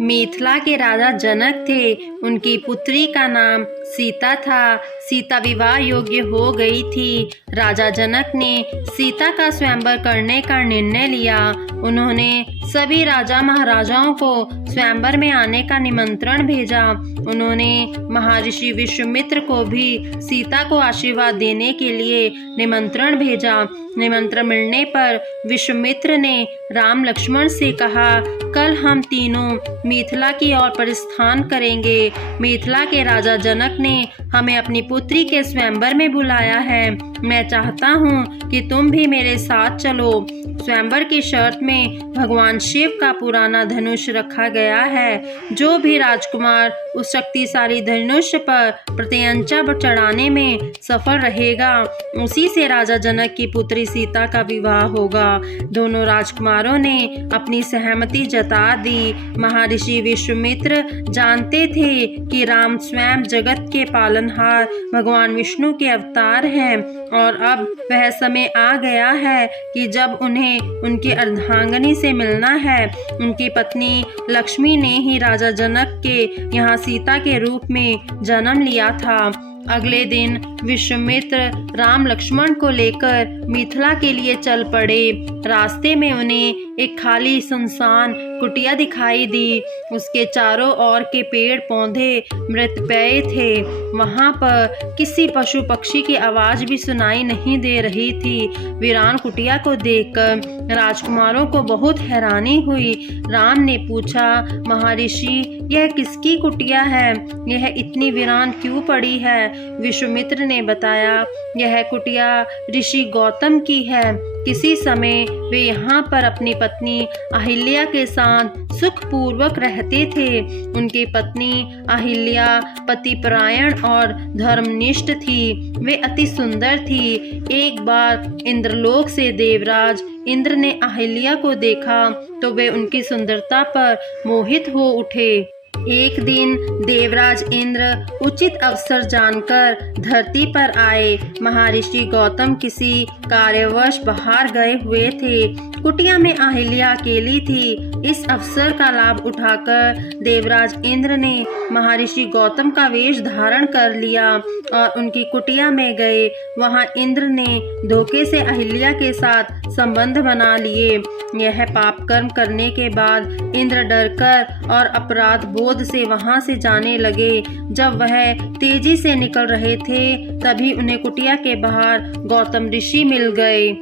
मिथिला के राजा जनक थे। उनकी पुत्री का नाम सीता था। सीता विवाह योग्य हो गई थी। राजा जनक ने सीता का स्वयंवर करने का निर्णय लिया। उन्होंने सभी राजा महाराजाओं को स्वयंवर में आने का निमंत्रण भेजा। उन्होंने महर्षि विश्वामित्र को भी सीता को आशीर्वाद देने के लिए निमंत्रण भेजा। निमंत्रण मिलने पर विश्वामित्र ने राम लक्ष्मण से कहा, कल हम तीनों मिथिला की ओर प्रस्थान करेंगे। मिथिला के राजा जनक ने हमें अपनी पुत्री के स्वयंवर में बुलाया है। मैं चाहता हूँ कि तुम भी मेरे साथ चलो। स्वयंवर की शर्त में भगवान शिव का पुराना धनुष रखा गया है। जो भी राजकुमार उस शक्तिशाली धनुष पर प्रत्यंचा चढ़ाने में सफल रहेगा, उसी से राजा जनक की पुत्री सीता का विवाह होगा। दोनों राजकुमारों ने अपनी सहमति जता दी। महर्षि विश्वामित्र जानते थे कि राम स्वयं जगत के पालनहार भगवान विष्णु के अवतार हैं और अब वह समय आ गया है कि जब उन्हें उनकी अर्धांगिनी से मिलना है। उनकी पत्नी लक्ष्मी ने ही राजा जनक के यहाँ सीता के रूप में जन्म लिया था। अगले दिन विश्वामित्र राम लक्ष्मण को लेकर मिथिला के लिए चल पड़े। रास्ते में उन्हें एक खाली सुनसान कुटिया दिखाई दी। उसके चारों ओर के पेड़ पौधे मृतप्राय थे। वहां पर किसी पशु पक्षी की आवाज भी सुनाई नहीं दे रही थी। वीरान कुटिया को देखकर राजकुमारों को बहुत हैरानी हुई। राम ने पूछा, महर्षि, यह किसकी कुटिया है? यह इतनी वीरान क्यों पड़ी है? विश्वामित्र ने बताया, यह कुटिया ऋषि गौतम की है। किसी समय वे यहाँ पर अपनी पत्नी अहिल्या के साथ सुखपूर्वक रहते थे। उनकी पत्नी अहिल्या पतिपरायण और धर्मनिष्ठ थी। वे अति सुंदर थी। एक बार इंद्रलोक से देवराज इंद्र ने अहिल्या को देखा तो वे उनकी सुंदरता पर मोहित हो उठे। एक दिन देवराज इंद्र उचित अवसर जानकर धरती पर आए। महर्षि गौतम किसी कार्यवश बाहर गए हुए थे। कुटिया में अहिल्या अकेली थी। इस अवसर का लाभ उठाकर देवराज इंद्र ने महर्षि गौतम का वेश धारण कर लिया और उनकी कुटिया में गए। वहां इंद्र ने धोखे से अहिल्या के साथ संबंध बना लिए। यह पाप कर्म करने के बाद इंद्र डरकर और अपराध बोध से वहां से जाने लगे। जब वह तेजी से निकल रहे थे तभी उन्हें कुटिया के बाहर गौतम ऋषि मिल गए।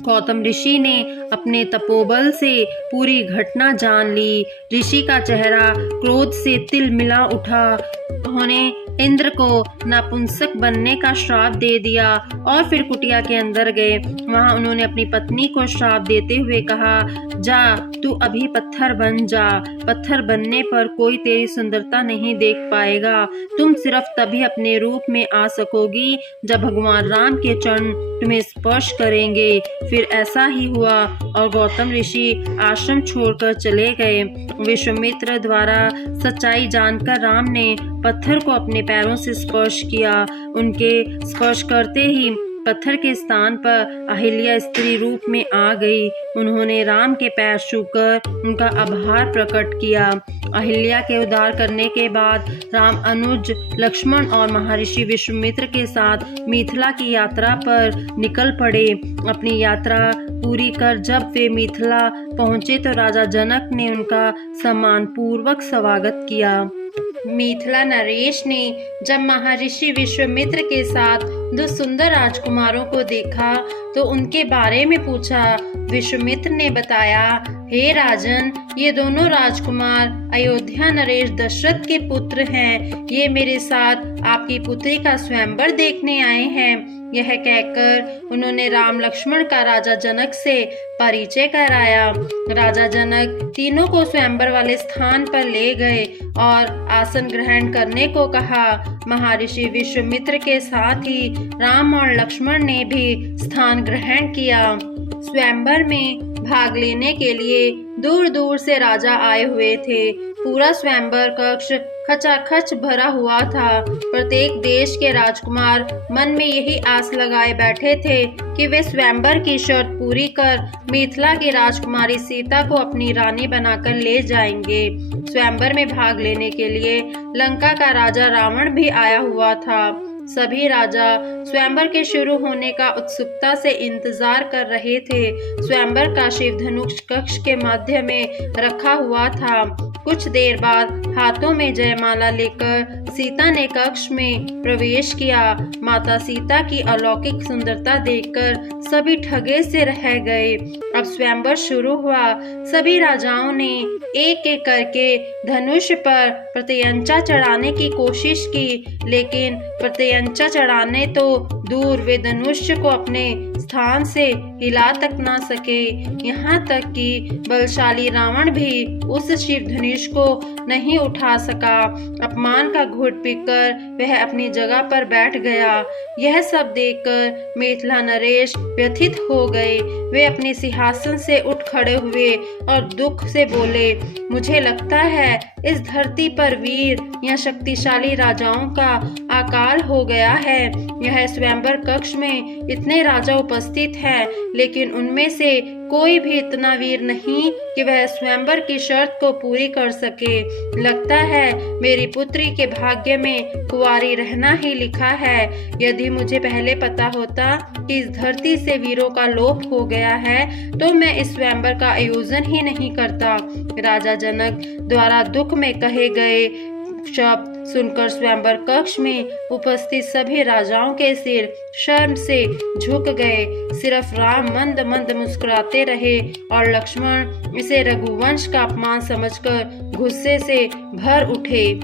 गौतम ऋषि ने अपने तपोबल से पूरी घटना जान ली। ऋषि का चेहरा क्रोध से तिलमिला उठा। उन्होंने इंद्र को नपुंसक बनने का श्राप दे दिया और फिर कुटिया के अंदर गए। वहां उन्होंने अपनी पत्नी को श्राप देते हुए कहा, जा, तू अभी पत्थर बन जा। पत्थर बनने पर कोई तेरी सुंदरता नहीं देख पाएगा। तुम सिर्फ तभी अपने रूप में आ सकोगी जब भगवान राम के चरण तुम्हें स्पर्श करेंगे। फिर ऐसा ही हुआ और गौतम ऋषि आश्रम छोड़कर चले गए। विश्वामित्र द्वारा सच्चाई जानकर राम ने पत्थर को अपने पैरों से स्पर्श किया। उनके स्पर्श करते ही पत्थर के स्थान पर अहिल्या स्त्री रूप में आ गई। उन्होंने राम के पैर छूकर उनका आभार प्रकट किया। अहिल्या के उद्धार करने के बाद राम अनुज लक्ष्मण और महर्षि विश्वामित्र के साथ मिथिला की यात्रा पर निकल पड़े। अपनी यात्रा पूरी कर जब वे मिथिला पहुंचे तो राजा जनक ने उनका सम्मानपूर्वक स्वागत किया। मिथिला नरेश ने जब महर्षि विश्वामित्र के साथ दो सुंदर राजकुमारों को देखा तो उनके बारे में पूछा। विश्वामित्र ने बताया, हे राजन, ये दोनों राजकुमार अयोध्या नरेश दशरथ के पुत्र हैं। ये मेरे साथ आपकी पुत्री का स्वयंवर देखने आए हैं। यह कहकर उन्होंने राम लक्ष्मण का राजा जनक से परिचय कराया। राजा जनक तीनों को स्वयंवर वाले स्थान पर ले गए और आसन ग्रहण करने को कहा। महर्षि विश्वामित्र के साथ ही राम और लक्ष्मण ने भी स्थान ग्रहण किया। स्वयंवर में भाग लेने के लिए दूर दूर से राजा आए हुए थे। पूरा स्वयंवर कक्ष खचाखच भरा हुआ था। प्रत्येक देश के राजकुमार मन में यही आस लगाए बैठे थे कि वे स्वयंवर की शर्त पूरी कर मिथिला की राजकुमारी सीता को अपनी रानी बनाकर ले जाएंगे। स्वयंवर में भाग लेने के लिए लंका का राजा रावण भी आया हुआ था। सभी राजा स्वयंवर के शुरू होने का उत्सुकता से इंतजार कर रहे थे। स्वयंवर का शिव धनुष कक्ष के मध्य में रखा हुआ था। कुछ देर बाद हाथों में जयमाला लेकर सीता ने कक्ष में प्रवेश किया। माता सीता की अलौकिक सुंदरता देखकर सभी ठगे से रह गए। अब स्वयंवर शुरू हुआ। सभी राजाओं ने एक एक करके धनुष पर प्रत्यंचा चढ़ाने की कोशिश की, लेकिन प्रत्यंचा चढ़ाने तो दूर, वे धनुष को अपने स्थान से हिला तक ना सके। यहाँ तक कि बलशाली रावण भी उस शिव धनुष को नहीं उठा सका। अपमान का घूंट पीकर वह अपनी जगह पर बैठ गया। यह सब देखकर मिथिला नरेश व्यथित हो गए। वे अपने सिंहासन से उठ खड़े हुए और दुख से बोले, मुझे लगता है इस धरती पर वीर या शक्तिशाली राजाओं का अकाल हो गया है। यह स्वयंवर कक्ष में इतने राजा उपस्थित हैं, लेकिन उनमें से कोई भी इतना वीर नहीं कि वह स्वयंवर की शर्त को पूरी कर सके। लगता है मेरी पुत्री के भाग्य में कुंवारी रहना ही लिखा है। यदि मुझे पहले पता होता कि इस धरती से वीरों का लोप हो गया है तो मैं इस स्वयंवर का आयोजन ही नहीं करता। राजा जनक द्वारा दुख में कहे गए शब्द सुनकर स्वयंवर कक्ष में उपस्थित सभी राजाओं के सिर शर्म से झुक गए। सिर्फ राम मंद मंद मुस्कुराते रहे और लक्ष्मण इसे रघुवंश का अपमान समझकर गुस्से से भर उठे।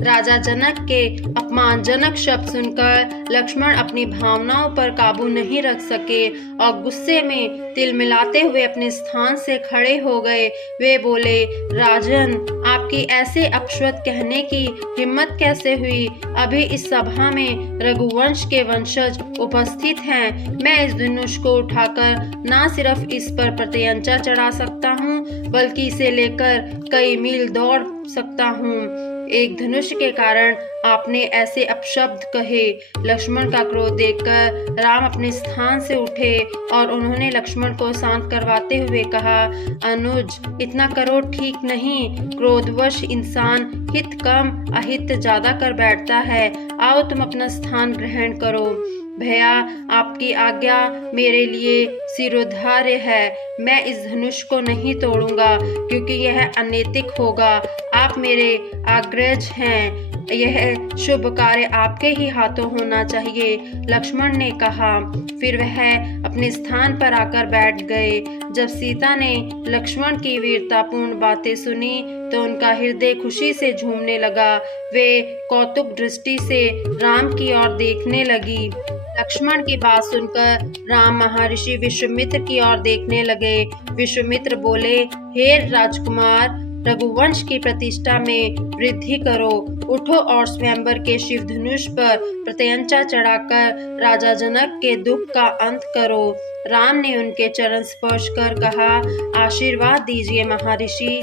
राजा जनक के अपमानजनक शब्द सुनकर लक्ष्मण अपनी भावनाओं पर काबू नहीं रख सके और गुस्से में तिलमिलाते हुए अपने स्थान से खड़े हो गए। वे बोले, राजन, आपकी ऐसे अपशब्द कहने की हिम्मत कैसे हुई? अभी इस सभा में रघुवंश के वंशज उपस्थित हैं। मैं इस धनुष को उठाकर न सिर्फ इस पर प्रत्यंचा चढ़ा सकता हूँ, बल्कि इसे लेकर कई मील दौड़ सकता हूँ। एक धनुष के कारण आपने ऐसे अपशब्द कहे। लक्ष्मण का क्रोध देखकर राम अपने स्थान से उठे और उन्होंने लक्ष्मण को शांत करवाते हुए कहा, अनुज, इतना करो ठीक नहीं। क्रोधवश इंसान हित कम अहित ज्यादा कर बैठता है। आओ तुम अपना स्थान ग्रहण करो। भैया, आपकी आज्ञा मेरे लिए शिरोधार्य है। मैं इस धनुष को नहीं तोड़ूंगा क्योंकि यह अनैतिक होगा। आप मेरे अग्रज हैं। यह शुभ कार्य आपके ही हाथों होना चाहिए, लक्ष्मण ने कहा। फिर वह अपने स्थान पर आकर बैठ गए। जब सीता ने लक्ष्मण की वीरतापूर्ण बातें सुनी तो उनका हृदय खुशी से झूमने लगा। वे कौतुक दृष्टि से राम की ओर देखने लगी। लक्ष्मण की बात सुनकर राम महर्षि विश्वामित्र की ओर देखने लगे। विश्वामित्र बोले, हे राजकुमार, रघुवंश की प्रतिष्ठा में वृद्धि करो। उठो और स्वयंवर के शिव धनुष पर प्रत्यंचा चढ़ाकर राजा जनक के दुख का अंत करो। राम ने उनके चरण स्पर्श कर कहा, आशीर्वाद दीजिए महर्षि।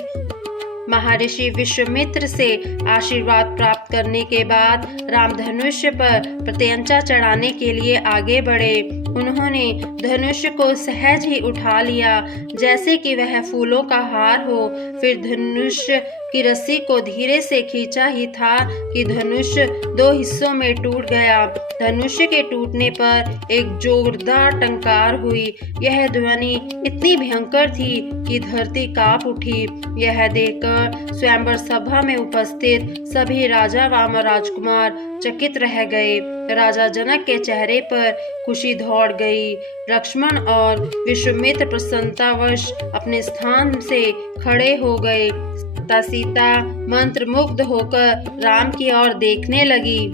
महर्षि विश्वामित्र से आशीर्वाद प्राप्त करने के बाद राम धनुष पर प्रत्यंचा चढ़ाने के लिए आगे बढ़े। उन्होंने धनुष को सहज ही उठा लिया, जैसे कि वह फूलों का हार हो। फिर धनुष की रस्सी को धीरे से खींचा ही था कि धनुष दो हिस्सों में टूट गया। धनुष के टूटने पर एक जोरदार टंकार हुई। यह ध्वनि इतनी भयंकर थी कि धरती कांप उठी। यह देखकर स्वयंवर सभा में उपस्थित सभी राजा व राजकुमार चकित रह गए। राजा जनक के चेहरे पर खुशी दौड़ गई। लक्ष्मण और विश्वामित्र प्रसन्नतावश अपने स्थान से खड़े हो गए। सीता मंत्रमुग्ध होकर राम की ओर देखने लगी।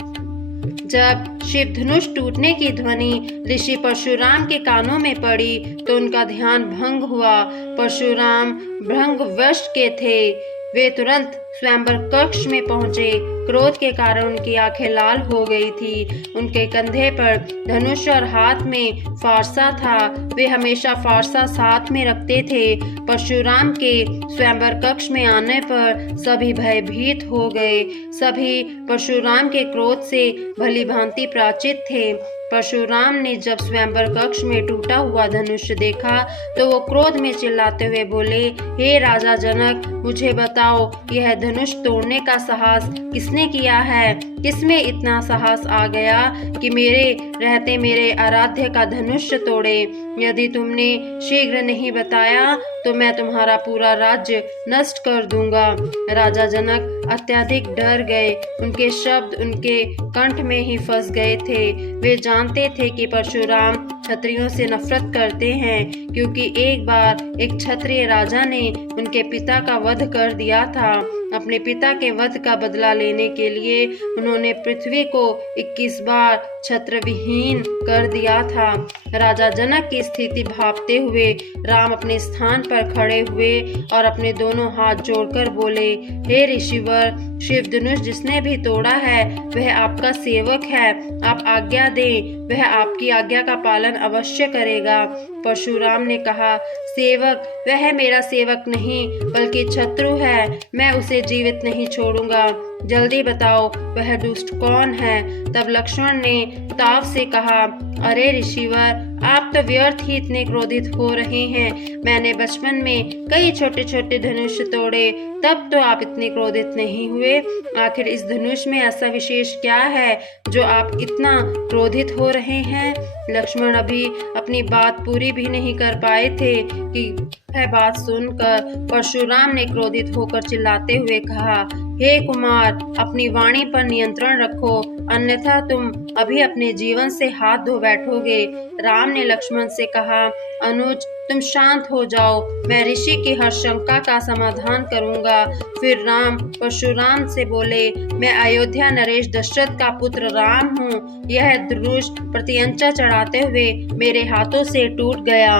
जब शिव धनुष टूटने की ध्वनि ऋषि परशुराम के कानों में पड़ी तो उनका ध्यान भंग हुआ। परशुराम भ्रंगवश के थे। वे तुरंत स्वयंवर कक्ष में पहुंचे। क्रोध के कारण उनकी आंखें लाल हो गई थी। उनके कंधे पर धनुष और हाथ में फारसा था। वे हमेशा फारसा साथ में रखते थे। परशुराम के स्वयंवर कक्ष में आने पर सभी भयभीत हो गए। सभी परशुराम के क्रोध से भली भांति परिचित थे। परशुराम ने जब स्वयंवर कक्ष में टूटा हुआ धनुष देखा तो वो क्रोध में चिल्लाते हुए बोले, हे राजा जनक, मुझे बताओ यह धनुष तोड़ने का साहस किसने किया है? किसमें इतना साहस आ गया कि मेरे रहते मेरे आराध्य का धनुष तोड़े? यदि तुमने शीघ्र नहीं बताया तो मैं तुम्हारा पूरा राज्य नष्ट कर दूंगा। राजा जनक अत्यधिक डर गए। उनके शब्द उनके कंठ में ही फंस गए थे। वे जानते थे कि परशुराम क्षत्रियों से नफरत करते हैं, क्योंकि एक बार एक क्षत्रिय राजा ने उनके पिता का वध कर दिया था। अपने पिता के वध का बदला लेने के लिए उन्होंने पृथ्वी को 21 बार छत्रविहीन कर दिया था। राजा जनक की स्थिति भांपते हुए राम अपने स्थान पर खड़े हुए और अपने दोनों हाथ जोड़कर बोले, हे ऋषिवर, शिव धनुष जिसने भी तोड़ा है वह आपका सेवक है। आप आज्ञा दें, वह आपकी आज्ञा का पालन अवश्य करेगा। परशुराम ने कहा, सेवक, वह मेरा सेवक नहीं बल्कि शत्रु है। मैं उसे जीवित नहीं छोड़ूंगा। जल्दी बताओ वह दुष्ट कौन है? तब लक्ष्मण ने ताव से कहा, अरे ऋषिवर, आप तो व्यर्थ ही इतने क्रोधित हो रहे हैं। मैंने बचपन में कई छोटे छोटे धनुष तोड़े, तब तो आप इतने क्रोधित नहीं हुए। आखिर इस धनुष में ऐसा विशेष क्या है जो आप इतना क्रोधित हो रहे हैं? लक्ष्मण अभी अपनी बात पूरी भी नहीं कर पाए थे कि यह बात सुनकर परशुराम ने क्रोधित होकर चिल्लाते हुए कहा, हे कुमार, अपनी वाणी पर नियंत्रण रखो, अन्यथा तुम अभी अपने जीवन से हाथ धो बैठोगे। राम ने लक्ष्मण से कहा, अनुज, तुम शांत हो जाओ, मैं ऋषि की हर शंका का समाधान करूंगा। फिर राम परशुराम से बोले, मैं अयोध्या नरेश दशरथ का पुत्र राम हूँ। यह धनुष प्रत्यंचा चढ़ाते हुए मेरे हाथों से टूट गया।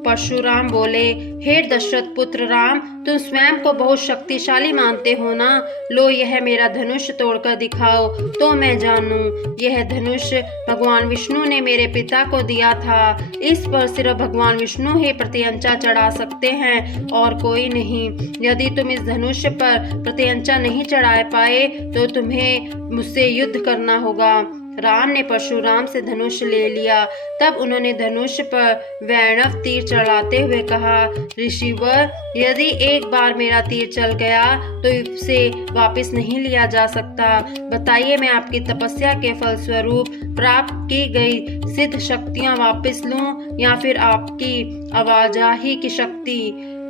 परशुराम बोले, हे दशरथ पुत्र राम, तुम स्वयं को बहुत शक्तिशाली मानते हो ना? लो, यह मेरा धनुष तोड़कर दिखाओ तो मैं जानूं। यह धनुष भगवान विष्णु ने मेरे पिता को दिया था। इस पर सिर्फ भगवान विष्णु ही प्रत्यंचा चढ़ा सकते हैं और कोई नहीं। यदि तुम इस धनुष पर प्रत्यंचा नहीं चढ़ा पाए तो तुम्हें मुझसे युद्ध करना होगा। राम ने परशुराम से धनुष ले लिया। तब उन्होंने धनुष पर वैणव तीर चढ़ाते हुए कहा, ऋषिवर, यदि एक बार मेरा तीर चल गया तो इसे वापस नहीं लिया जा सकता। बताइए, मैं आपकी तपस्या के फलस्वरूप प्राप्त की गई सिद्ध शक्तियां वापस लूं या फिर आपकी आवाजाही की शक्ति?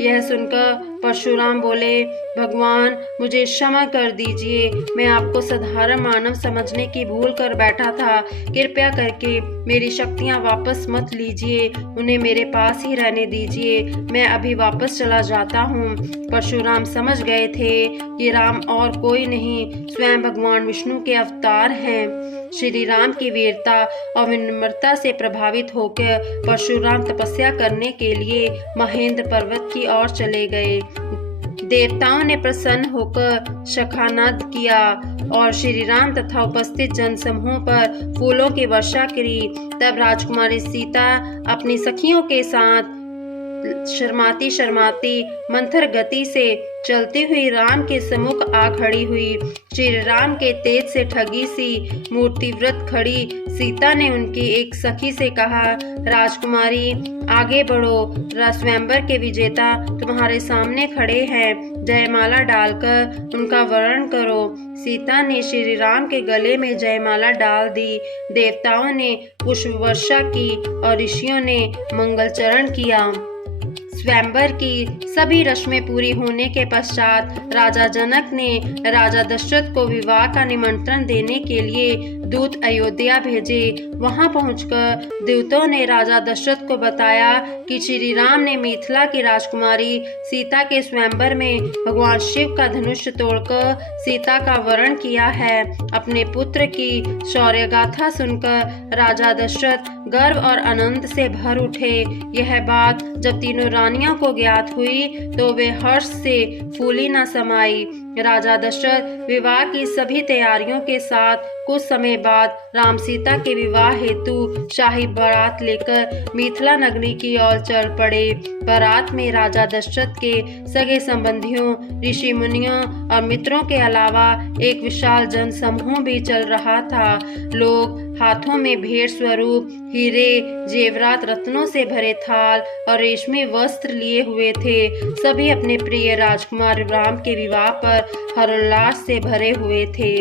यह सुनकर परशुराम बोले, भगवान, मुझे क्षमा कर दीजिए। मैं आपको साधारण मानव समझने की भूल कर बैठा था। कृपया करके मेरी शक्तियां वापस मत लीजिए, उन्हें मेरे पास ही रहने दीजिए। मैं अभी वापस चला जाता हूँ। परशुराम समझ गए थे कि राम और कोई नहीं, स्वयं भगवान विष्णु के अवतार हैं। श्री राम की वीरता और विनम्रता से प्रभावित होकर परशुराम तपस्या करने के लिए महेंद्र पर्वत की ओर चले गए। देवताओं ने प्रसन्न होकर शखानाद किया और श्री राम तथा उपस्थित जन समूह पर फूलों की वर्षा करी। तब राजकुमारी सीता अपनी सखियों के साथ शर्माती शर्माती मंथर गति से चलती हुई राम के सम्मुख आ खड़ी हुई। श्री राम के तेज से ठगी सी मूर्तिव्रत खड़ी सीता ने उनकी एक सखी से कहा, राजकुमारी, आगे बढ़ो, स्वयंवर के विजेता तुम्हारे सामने खड़े हैं। जयमाला डालकर उनका वरण करो। सीता ने श्री राम के गले में जयमाला डाल दी। देवताओं ने पुष्प वर्षा की और ऋषियों ने मंगलचरण किया। स्वयंवर की सभी रस्में पूरी होने के पश्चात राजा जनक ने राजा दशरथ को विवाह का निमंत्रण देने के लिए दूत अयोध्या भेजे। वहां पहुंचकर दूतों ने राजा दशरथ को बताया कि श्री राम ने मिथिला की राजकुमारी सीता के स्वयंवर में भगवान शिव का धनुष तोड़कर सीता का वरण किया है। अपने पुत्र की शौर्य गाथा सुनकर राजा दशरथ गर्व और आनंद से भर उठे। यह बात जब तीनों रानियों को ज्ञात हुई तो वे हर्ष से फूली न समाई। राजा दशरथ विवाह की सभी तैयारियों के साथ कुछ समय बाद राम सीता के विवाह हेतु शाही बारात लेकर मिथिला नगरी की ओर चल पड़े। बारात में राजा दशरथ के सगे संबंधियों, ऋषि मुनियों और मित्रों के अलावा एक विशाल जन समूह भी चल रहा था। लोग हाथों में भेंट स्वरूप हीरे, जेवरात, रत्नों से भरे थाल और रेशमी वस्त्र लिए हुए थे। सभी अपने प्रिय राजकुमार राम के विवाह पर हर्षोल्लास से भरे हुए थे।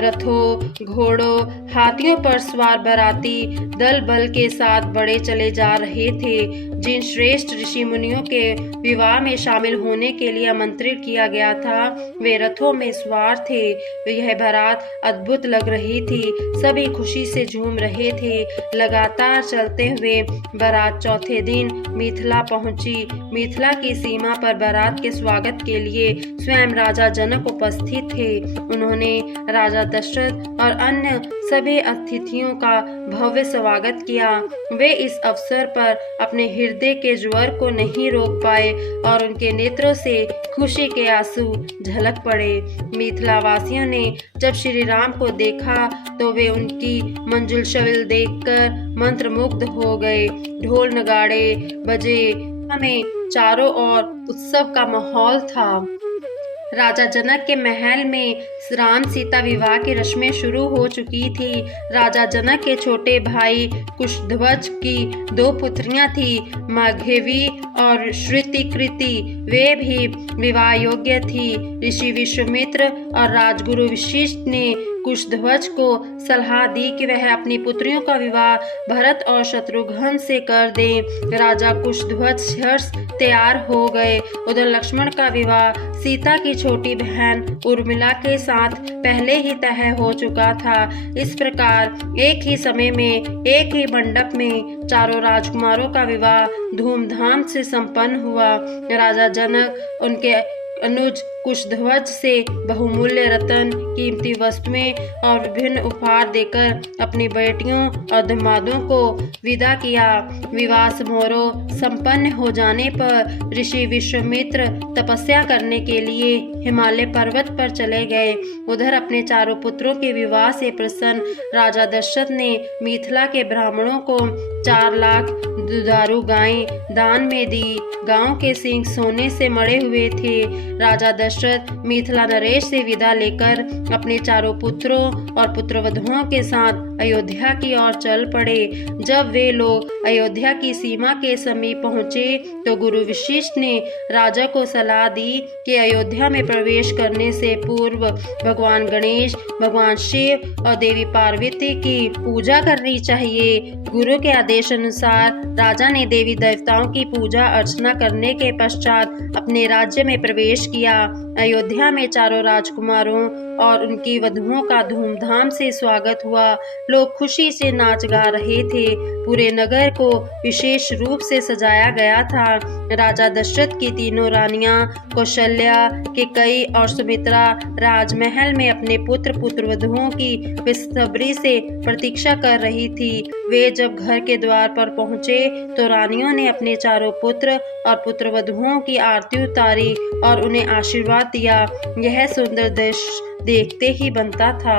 रथों, घोड़ों, हाथियों पर सवार बाराती दल बल के साथ बढ़े चले जा रहे थे। जिन श्रेष्ठ ऋषि मुनियों के विवाह में शामिल होने के लिए आमंत्रित किया गया था वे रथों में सवार थे। यह बारात अद्भुत लग रही थी। सभी खुशी से झूम रहे थे। लगातार चलते हुए बारात चौथे दिन मिथिला पहुंची। मिथिला की सीमा पर बारात के स्वागत के लिए स्वयं राजा जनक उपस्थित थे। उन्होंने राजा दशरथ और अन्य सभी अतिथियों का भव्य स्वागत किया। वे इस अवसर पर अपने हृदय के ज्वर को नहीं रोक पाए और उनके नेत्रों से खुशी के आंसू झलक पड़े। मिथिला वासियों ने जब श्री राम को देखा तो वे उनकी मंजुल शैली देखकर मंत्रमुग्ध हो गए। ढोल नगाड़े बजे, हमें चारों ओर उत्सव का माहौल था। राजा जनक के महल में राम सीता विवाह की रस्में शुरू हो चुकी थी। राजा जनक के छोटे भाई कुशध्वज की 2 पुत्रियां थी, माघवी और श्रुतिकृति। वे भी विवाह योग्य थी। ऋषि विश्वामित्र और राजगुरु वशिष्ठ ने कुशध्वज को सलाह दी कि वह अपनी पुत्रियों का विवाह भरत और शत्रुघ्न से कर दें। राजा कुशध्वज हर्ष तैयार हो गए। उधर लक्ष्मण का विवाह सीता की छोटी बहन उर्मिला के साथ पहले ही तय हो चुका था। इस प्रकार एक ही समय में एक ही मंडप में चारों राजकुमारों का विवाह धूमधाम से संपन्न हुआ। राजा जनक उनके अनुज कुशध्वज से बहुमूल्य रत्न, कीमती वस्तुएं और विभिन्न उपहार देकर अपनी बेटियों और दामादों को विदा किया। विवाह समारोह संपन्न हो जाने पर ऋषि विश्वामित्र तपस्या करने के लिए हिमालय पर्वत पर चले गए। उधर अपने चारों पुत्रों के विवाह से प्रसन्न राजा दशरथ ने मिथिला के ब्राह्मणों को 4 लाख दुधारू गायें दान में दी। गांव के सिंह सोने से मढ़े हुए थे। राजा दशरथ मिथिला नरेश से विदा लेकर अपने चारों पुत्रों और पुत्रवधुओं के साथ अयोध्या की ओर चल पड़े। जब वे लोग अयोध्या की सीमा के समीप पहुंचे तो गुरु वशिष्ठ ने राजा को सलाह दी कि अयोध्या में प्रवेश करने से पूर्व भगवान गणेश, भगवान शिव और देवी पार्वती की पूजा करनी चाहिए। गुरु के आदेश अनुसार राजा ने देवी देवताओं की पूजा अर्चना करने के पश्चात अपने राज्य में प्रवेश किया। अयोध्या में चारों राजकुमारों और उनकी वधुओं का धूमधाम से स्वागत हुआ। लोग खुशी से नाच गा रहे थे। पूरे नगर को विशेष रूप से सजाया गया था। राजा दशरथ की तीनों रानियां कौशल्या, केकई और सुमित्रा राजमहल में अपने पुत्र पुत्रवधुओं की बेसब्री से प्रतीक्षा कर रही थी। वे जब घर के द्वार पर पहुंचे तो रानियों ने अपने चारों पुत्र और पुत्रवधुओं की आरती उतारी और उन्हें आशीर्वाद दिया। यह सुंदर दृश्य देखते ही बनता था।